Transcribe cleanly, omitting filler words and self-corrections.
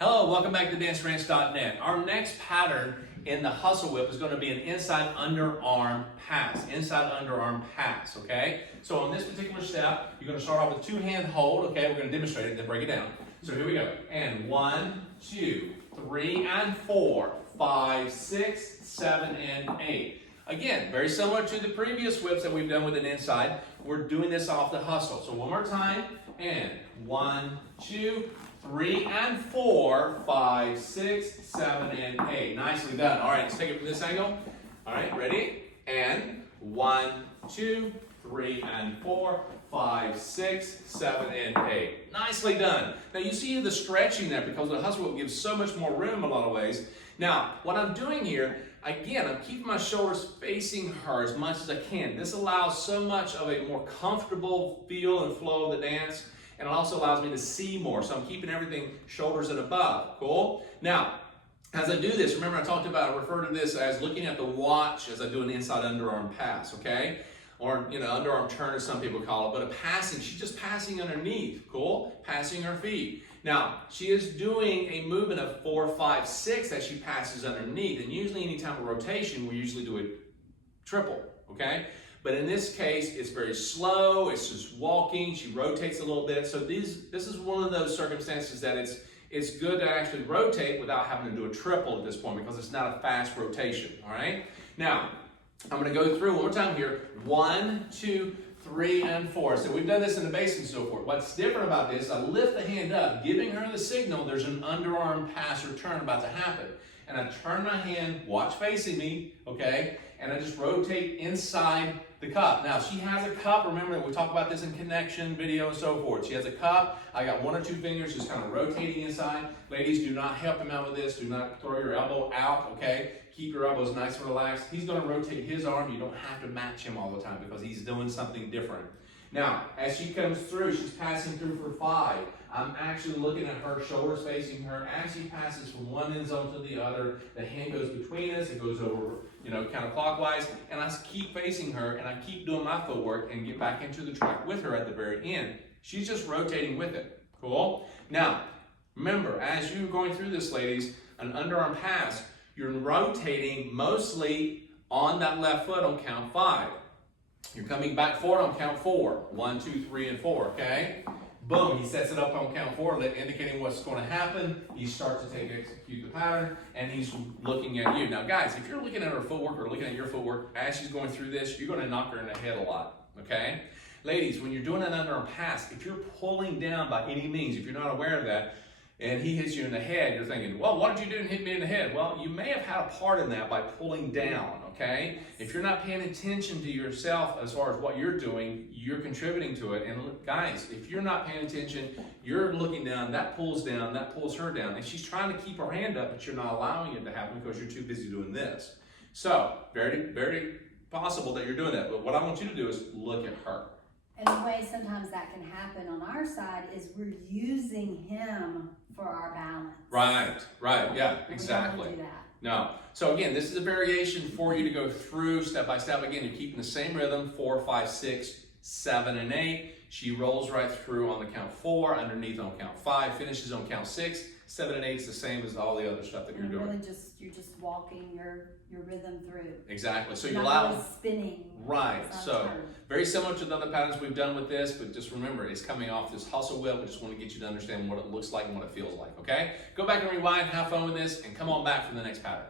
Hello, welcome back to danceranch.net. Our next pattern in the hustle whip is going to be an inside underarm pass. Inside underarm pass, okay? So on this particular step, you're going to start off with two-hand hold, okay? We're going to demonstrate it and then break it down. So here we go. And 1, 2, 3, and 4, 5, 6, 7, and 8. Again, very similar to the previous whips that we've done with an inside. We're doing this off the hustle. So one more time. And 1, 2, 3, and 4, 5, 6, 7, and 8. Nicely done. All right, let's take it from this angle. All right, ready? And 1, 2, 3, and 4, 5, 6, 7, and 8. Nicely done. Now you see the stretching there because the hustle whip gives so much more room a lot of ways. Now, what I'm doing here, again, I'm keeping my shoulders facing her as much as I can. This allows so much of a more comfortable feel and flow of the dance, and it also allows me to see more. So I'm keeping everything shoulders and above. Cool? Now, as I do this, remember I refer to this as looking at the watch as I do an inside underarm pass, okay? Or, underarm turn as some people call it, but a passing, she's just passing underneath, cool? Passing her feet. Now, she is doing a movement of 4, 5, 6 as she passes underneath, and usually any time of rotation, we usually do a triple, okay? But in this case, it's very slow, it's just walking, she rotates a little bit, so this is one of those circumstances that it's good to actually rotate without having to do a triple at this point because it's not a fast rotation, all right? Now, I'm going to go through one more time here. 1, 2, 3, and 4. So we've done this in the basics and so forth. What's different about this, I lift the hand up, giving her the signal there's an underarm pass or turn about to happen. And I turn my hand, watch facing me, okay? And I just rotate inside the cup. Now, she has a cup. Remember, we talked about this in connection video and so forth. She has a cup. I got 1 or 2 fingers just kind of rotating inside. Ladies, do not help him out with this. Do not throw your elbow out, okay? Keep your elbows nice and relaxed. He's going to rotate his arm. You don't have to match him all the time because he's doing something different. Now, as she comes through, she's passing through for 5. I'm actually looking at her, shoulders facing her. As she passes from one end zone to the other, the hand goes between us. It goes over, counterclockwise. And I keep facing her, and I keep doing my footwork and get back into the track with her at the very end. She's just rotating with it. Cool? Now, remember, as you're going through this, ladies, an underarm pass, you're rotating mostly on that left foot on count 5. You're coming back forward on count 4. 1, 2, 3, and 4, okay? Boom, he sets it up on count 4, indicating what's going to happen. He starts to execute the pattern, and he's looking at you. Now, guys, if you're looking at her footwork or looking at your footwork as she's going through this, you're going to knock her in the head a lot, okay? Ladies, when you're doing an underarm pass, if you're pulling down by any means, if you're not aware of that, and he hits you in the head, you're thinking, well, what did you do and hit me in the head? Well, you may have had a part in that by pulling down, okay? If you're not paying attention to yourself as far as what you're doing, you're contributing to it. And look, guys, if you're not paying attention, you're looking down, that pulls her down. And she's trying to keep her hand up, but you're not allowing it to happen because you're too busy doing this. So, very, very possible that you're doing that. But what I want you to do is look at her. And the way sometimes that can happen on our side is we're using him for our balance. Right, yeah, exactly. We don't want to do that. No. So again, this is a variation for you to go through step by step. Again, you're keeping the same rhythm, 4, 5, 6, 7, and 8. She rolls right through on the count 4, underneath on count 5, finishes on count 6. 7 and 8 is the same as all the other stuff that you're doing. Really you're just walking your rhythm through. Exactly. So you're you not allow really spinning. Right. So very similar to the other patterns we've done with this, but just remember it's coming off this hustle whip. We just want to get you to understand what it looks like and what it feels like. Okay? Go back and rewind, have fun with this, and come on back for the next pattern.